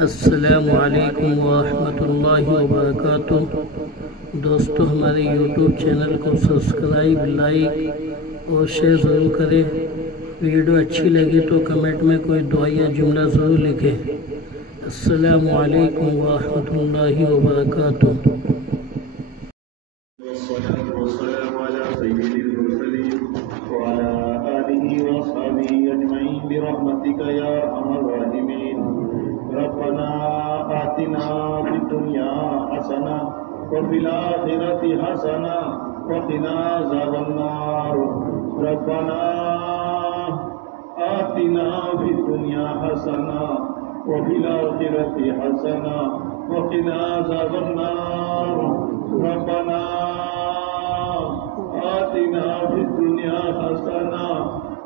السلام علیکم ورحمۃ اللہ وبرکاتہ۔ دوستو، ہمارے یوٹیوب چینل کو سبسکرائب، لائک اور شیئر ضرور کریں۔ ویڈیو اچھی لگی تو کمنٹ میں کوئی دعا یا جملہ ضرور لکھیں۔ السلام علیکم ورحمۃ اللہ وبرکاتہ۔ ربنا آتنا في الدنيا حسنة وفي الآخرة حسنة وقنا عذاب النار ربنا آتنا في الدنيا حسنة وفي الآخرة حسنة وقنا عذاب النار ربنا آتنا في الدنيا حسنة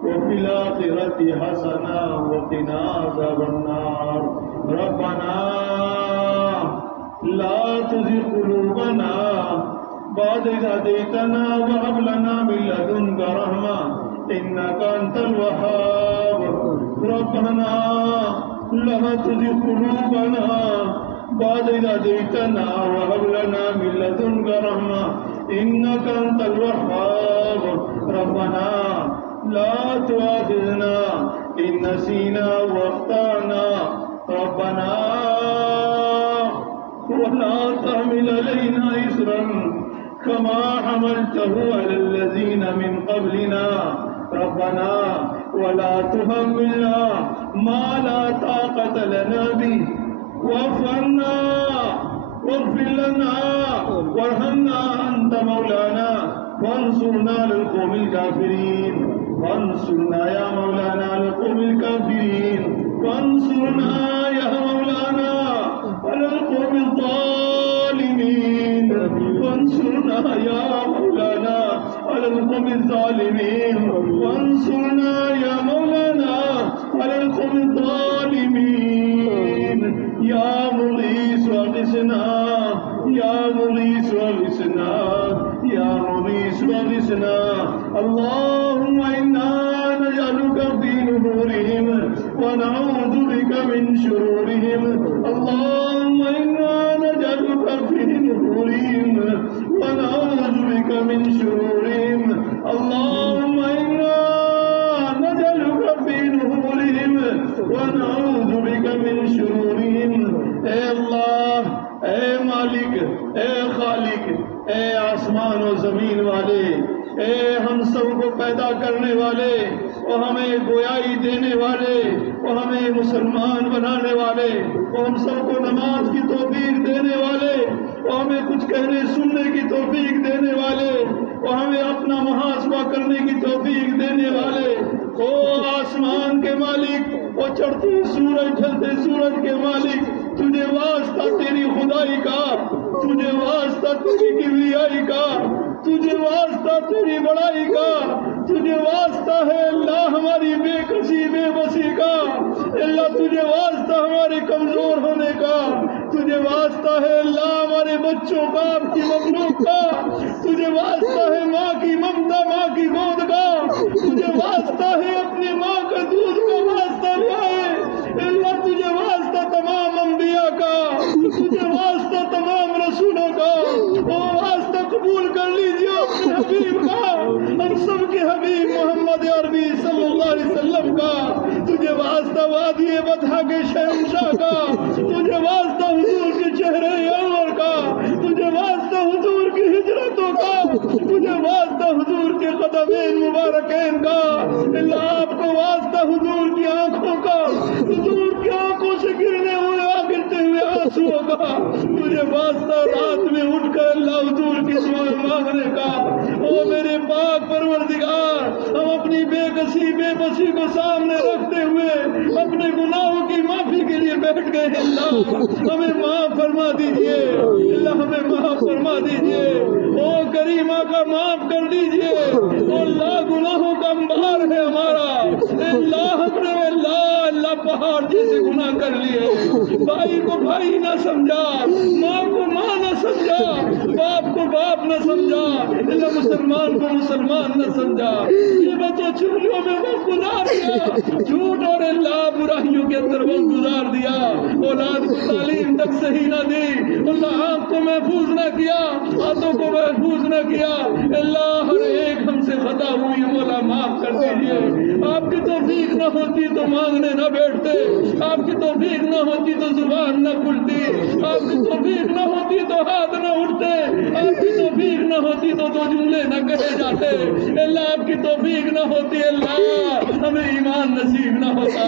وفي الآخرة حسنة وقنا عذاب النار ربنا لا تزغ قلوبنا بعد إذ هديتنا وهب لنا من لدنك رحمة إنك أنت الوهاب ربنا لا تزغ قلوبنا بعد إذ هديتنا وهب لنا من لدنك رحمة إنك أنت الوهاب ربنا لا تؤاخذنا إن نسينا وأخطأنا ربنا ولا تحمل علينا إصرا كما حملته على الذين من قبلنا ربنا ولا تحملنا ما لا طاقة لنا به واعف عنا واغفر لنا وارحمنا أنت مولانا وانصرنا على القوم الكافرين وانصرنا يا مولانا على القوم الكافرين وانصرنا يا مولانا على القوم الظالمين وانصرنا يا مولانا على القوم الظالمين وانصرنا يا مولانا على القوم الظالمين يا مغيث واغثنا يا مغيث واغثنا يا مغيث واغثنا اللهم إنا نجعلك في نحورهم ونعوذ بك من شرورهم اللهم إنا نجعلك في نحورهم ونعوذ بك من شرورهم اللهم إنا نجعلك في نحورهم ونعوذ بك من شرورهم اے اللہ، اے مالک، اے خالق، اے آسمان و زمین والے، اے ہم سب کو پیدا کرنے والے، وہ ہمیں گویائی دینے والے، وہ ہمیں مسلمان بنانے والے، وہ ہم سب کو نماز کی توفیق دینے والے، وہ ہمیں کچھ کہنے سننے کی توفیق دینے والے، وہ ہمیں اپنا محاسبہ کرنے کی توفیق دینے والے، او آسمان کے مالک، وہ چڑھتے سورج ڈھلتے سورج کے مالک، تجھے واسطہ تیری خدائی کا، تجھے واسطہ تیری کبریائی کا، تجھے واسطہ تیری بڑائی کا، تجھے واسطہ ہے اللہ ہماری بے کسی بے بسی کا، اللہ تجھے واسطہ ہمارے کمزور ہونے کا، تجھے واسطہ ہے اللہ ہمارے بچوں کا، آپ کی مخلوق کا، تجھے واسطہ ہے ماں کی ممتا، ماں کی گود کا، تجھے واسطہ ہے اپنی ماں کا دودھ کا واسطہ لیا ہے اللہ، تجھے واسطہ تمام انبیاء کا، تجھے واسطہ تمام رسولوں کا، وہ واسطہ قبول کر لیجیے اپنے حبیب کا، ہم سب کے حبیب محمد عربی صلی اللہ علیہ وسلم کا، تجھے واسطہ وادی بطحا کے شہنشاہ کا، تجھے واسطہ حضور کے چہرے انور کا، تجھے واسطہ حضور کی ہجرتوں کا، تجھے واسطہ حضور کے قدمین مبارکین کا، اللہ آپ کو واسطہ حضور کی آنکھوں کا، حضور کی آنکھوں سے گرنے ہوئے گرتے ہوئے آنسوؤں کا، تجھے واسطہ رات میں اٹھ کر اللہ حضور کی دعائیں مانگنے کا، او میرے پاک پروردگار، ہم اپنی بے کسی بے بسی کو سامنے رکھتے ہوئے اپنے گناہوں کی معافی کے لیے بیٹھ گئے ہیں، اللہ ہمیں معاف فرما دیجئے، اللہ ہمیں معاف فرما دیجئے، او کریمہ کا معاف کر دیجئے، او اللہ گناہوں کا انبار ہے ہمارا، اللہ ہم نے اللہ پہاڑ جیسے گناہ کر لیے، بھائی کو بھائی نہ سمجھا، ماں کو ماں نہ समझा, बाप को बाप न समझा, अल्लाह मुसलमान को मुसलमान न समझा, ये बतो चुगलियों में वक्त गुजार दिया, झूठ और अल्लाह बुराइयों के अंदर वक्त गुजार दिया, औलाद को तालीम तक सही न दी, अल्लाह आँख को महफूज न किया, हाथों को महफूज न किया, अल्लाह हर एक हमसे खता हुई मौला माफ कर दीजिए। आपकी तौफीक न होती तो मांगने न बैठते, आपकी तौफीक न होती तो जुबान न खुलती, आपकी तौफीक न होती तो हाथ न उठते, आपकी तौफीक न होती तो दो जुमले न कहे जाते, अल्लाह आपकी तौफीक न होती अल्लाह हमें ईमान नसीब न होता,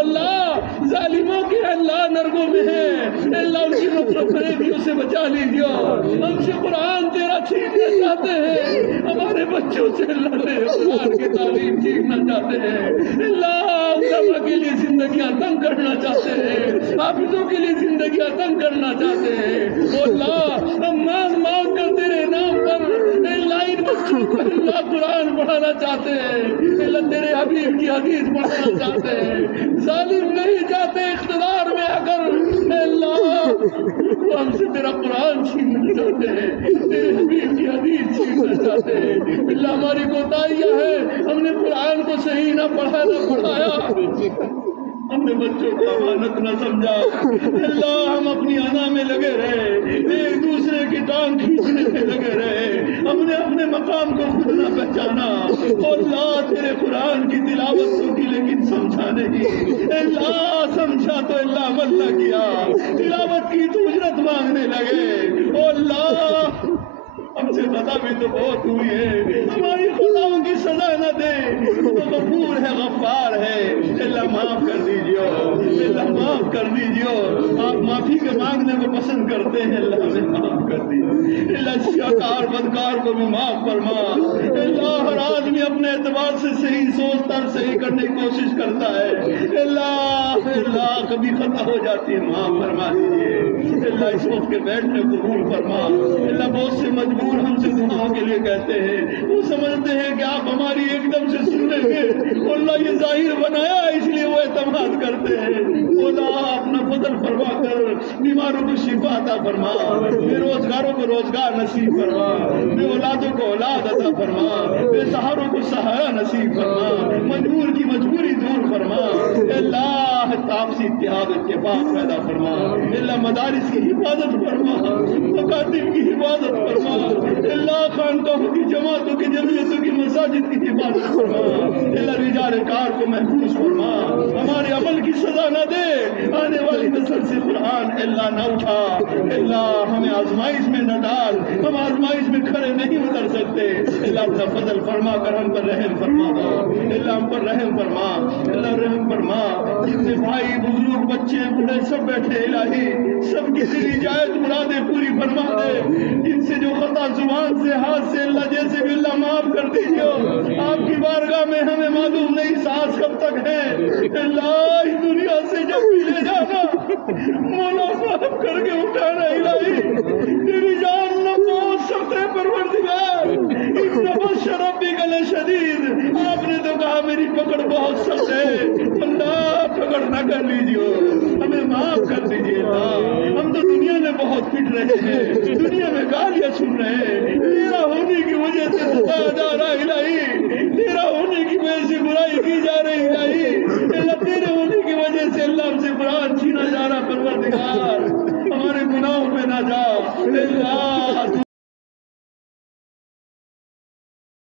अल्लाह जालिमों की अल्लाह नरकों में है, अल्लाह उनकी नफरत से बचा लीजिए, हमसे कुरान तेरा छीनना चाहते हैं, हमारे बच्चों से अल्लाह ने कुरान की तालीम छीनना चाहते हैं, अल्लाह उलमा के लिए जिंदगियां तंग करना चाहते हैं, हाफिजों के लिए जिंदगियां तंग करना चाहते हैं, अल्लाह हम मांग मांग कर तेरे नाम पर लाइन बच्चों को अल्लाह कुरान पढ़ाना चाहते हैं, अल्लाह तेरे हबीब की हदीस पढ़ाना चाहते हैं, जालिम नहीं चाहते इख्तिदार में अगर अल्लाह हमसे तेरा कुरान छीनना चाहते हैं, तेरे हबीब की हदीस छीनना चाहते हैं, अल्लाह हमारी कोताहियां है, हमने कुरान को सही ना पढ़ा ना पढ़ाया, हमने बच्चों को अमानत न समझा, अल्लाह हम अपनी अना में लगे रहे, एक दूसरे की टांग खींचने में लगे रहे, हमने अपने मकाम को खुद न पहचाना, अल्लाह तेरे कुरान की तिलावत तो की लेकिन समझाने की, अल्लाह समझा तो अल्लाह अमल न किया, तिलावत की तो उजरत मांगने लगे, अल्लाह हमसे खता भी तो बहुत हुई है, हमारी खताओं की सजा न दे, तो गफूर है गफ्फार है, अल्लाह माफ कर दीजिए, अल्लाह माफ कर दीजिए, आप माफी के मांगने को पसंद करते हैं, अल्लाह हमें माफ कर दीजिए, अल्लाह शियाकार बदकार को भी माफ फरमा, अल्लाह हर आदमी अपने एतबार से सही सोचता सही करने की कोशिश करता है, अल्लाह अल्लाह कभी खता हो जाती है, माफ फरमा दीजिए, अल्लाह इस वक्त के बैठने को कबूल फरमा, अल्लाह बहुत से मजबूर हमसे दुआओं के लिए कहते हैं, वो समझते हैं कि आप हमारी एकदम से सुनेंगे, अल्लाह ये जाहिर बनाया इसलिए वो एतमाद करते हैं, अल्लाह अपना फजल फरमा कर बीमारों को शिफा अता फरमा, बेरोजगारों को रोजगार नसीब फरमा, बे औलादों को औलाद अता फरमा, बेसहारों को सहारा नसीब फरमा, मजबूर की मजबूरी दूर फरमा, अल्लाह तापसी इत्तेहाद इत्तेफाक पैदा फरमा, अल्लाह मदारिस की हिफाजत फरमा, मकातिब की हिफाजत फरमा, अल्लाह खानकाहों की जमातों की जमीयतों की मसाजिद की हिफाजत फरमा, अल्लाह रिजाल कार को महफूज फरमा, हमारे अमल की सजा न दे, आने वाली नस्ल से कुरान अल्लाह न उठा, अल्लाह हमें आजमाइश में न डाल, हम आजमाइश में खड़े नहीं उतर सकते, अल्लाह अपना फजल फरमा कर हम पर रहम फरमा दो, अल्लाह हम पर रहम फरमा, अल्लाह रहम फरमा, जितने भाई बुजुर्ग बच्चे बूढ़े सब बैठे इलाही सबकी दिली जायज मुरादें पूरी फरमा दे, जिनसे जो खता जुबान से हाथ से अल्लाह जैसे भी अल्लाह माफ कर दीजिए, आपकी बारगाह में हमें मालूम नहीं सांस कब तक है, अल्लाह इस दुनिया से जब भी ले जाना मौला माफ करके उठाना, इलाही तेरी जान न पहुंच सकते परवरदिगार, इस नफस शराब भी गले शदीद, आपने तो कहा मेरी पकड़ बहुत सख्त है, अल्लाह पकड़ न कर लीजिए, हमें माफ कर दीजिए, हम तो दुनिया में बहुत पिट रहे हैं, दुनिया में गालियां सुन रहे हैं,